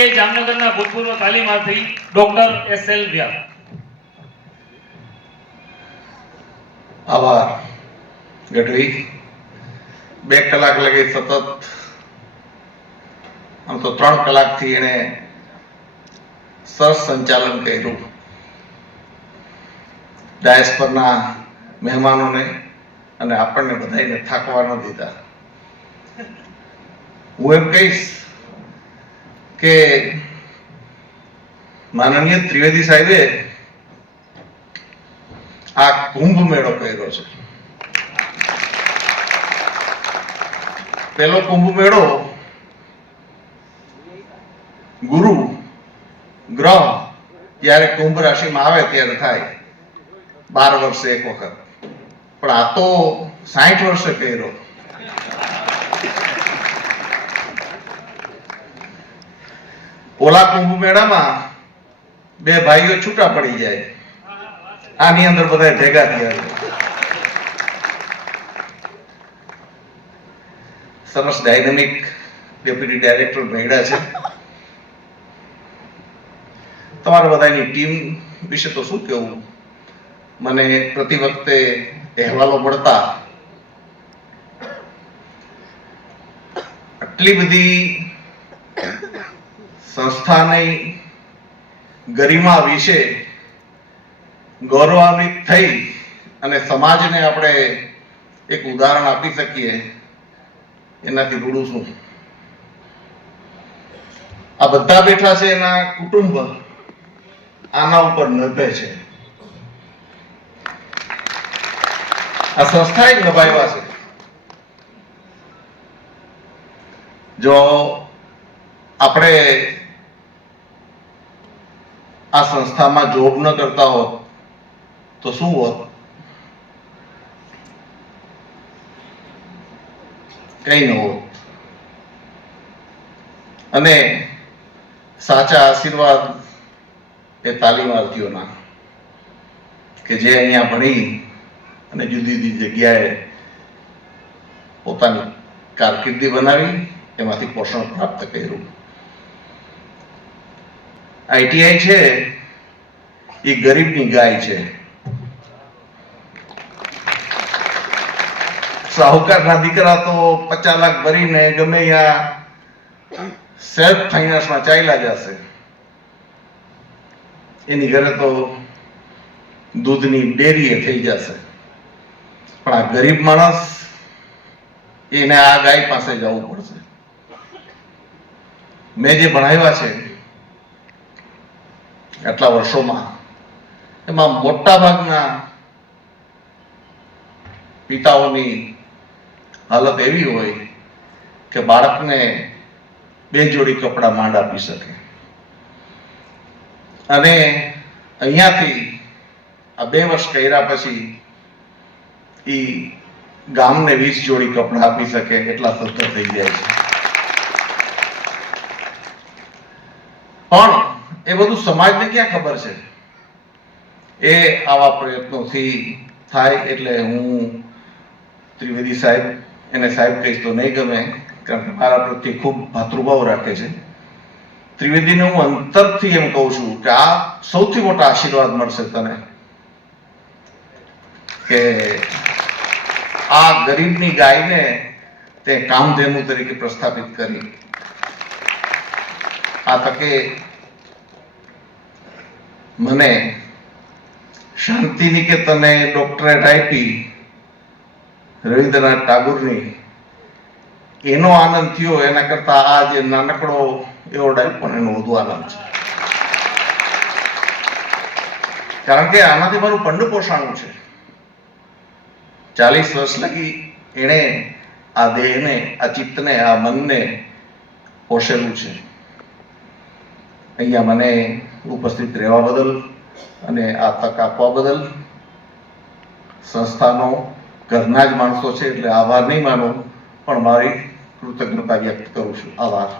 ITI જામનગરના ભૂતપૂર્વ તાલીમાર્થી doctor SL વ્યાસ. આભાર ગઢવી. 2 કલાક લગી સતત, આમ તો 3 કલાકથી એને સરસ સંચાલન કર્યું. ડાયસ પરના મહેમાનોને અને આપણને બધાને થાકવા ન દીધા. હું એમ કહીશ કે માનનીય ત્રિવેદી સાહેબે આ કુંભ મેળો કર્યો છે. પેલો કુંભ મેળો ગુરુ ગ્રહ જ્યારે કુંભ રાશિમાં આવે ત્યારે થાય, 12 વર્ષે એક વખત. પણ આ તો 60 વર્ષે કર્યો. ઓલા કુંભ મેળામાં 2 ભાઈઓ છૂટા પડી જાય, આની અંદર બધા ભેગા થયા. સરસ ડાયનેમિક ડેપ્યુટી ડાયરેક્ટર મળ્યા છે. તમારા બધાની ટીમ વિશે તો શું કહેવું. મને પ્રતિ વખતે અહેવાલો મળતા આટલી બધી સંસ્થાની ગરિમા વિશે ગૌરવાન્વિત થઈ અને સમાજને આપણે એક ઉદાહરણ આપી શકીએ, એનાથી રૂડું શું. આ બધા બેઠા છે, એના કુટુંબ આના ઉપર નિર્ભર છે. આ સંસ્થાએ જ નભાવ્યા છે. જો આપણે આ સંસ્થામાં જોબ ન કરતા હોત તો શું હોત? કઈ ન હોત. અને સાચા આશીર્વાદ એ તાલીમાર્થીઓના, કે જે અહીંયા ભણી અને જુદી જુદી જગ્યાએ પોતાની કારકિર્દી બનાવી, એમાંથી પોષણ પ્રાપ્ત કર્યું. ITI છે એ ગરીબની ગાય છે. સાહુકારના દીકરા તો 50 લાખ ભરીને ગમે ત્યાં સેલ્ફ ફાઇનાન્સમાં ચાલ્યા જશે. એની ઘરે તો દૂધની ડેરીએ થઈ જશે. પણ આ ગરીબ માણસ, એને આ ગાય પાસે જવું પડશે. મેં જે ભણાવ્યા છે આટલા વર્ષોમાં, એમાં મોટા ભાગના પિતાઓની હાલત એવી હોય કે બાળકને 2 જોડી કપડા માંડ આપી શકે. અને અહીંયાથી આ 2 વર્ષ કર્યા પછી એ ગામને 20 જોડી કપડા આપી શકે એટલા સદ્ધર થઈ જાય છે. પણ એ બધું સમાજને ક્યાં ખબર છે? એ આવા પ્રયત્નોથી થાય. એટલે હું ત્રિવેદી સાહેબ, એને સાહેબ કહીશ તો નહીં ગમે, કારણ કે મારા પ્રત્યે ખૂબ ભાતૃભાવ રાખે છે. ત્રિવેદીને હું અંતરથી એમ કહું છું કે આ સૌથી મોટા આશીર્વાદ મળશે તને, કે આ ગરીબની ગાયને તે કામધેનુ તરીકે પ્રસ્થાપિત કરી. આ તકે મને શાંતિ નિકેતને ડોક્ટરેટ આપી રવિન્દ્રનાથ ટાગોરની, એનો આનંદ થયો એના કરતા આ જે નાનકડો એવોર્ડ આપ્યો એનો વધુ આનંદ છે. કારણ કે આનાથી મારું પંડ પોષાણું છે. 40 વર્ષ લગી એણે આ દેહને, આ ચિત્તને, આ મનને પોષેલું છે. અહીંયા મને ઉપસ્થિત રહેવા બદલ અને આ તક આપવા બદલ સંસ્થાનો ઘરના જ માણસો છે એટલે આભાર નહીં માનો, પણ મારી કૃતજ્ઞતા વ્યક્ત કરું છું. આભાર.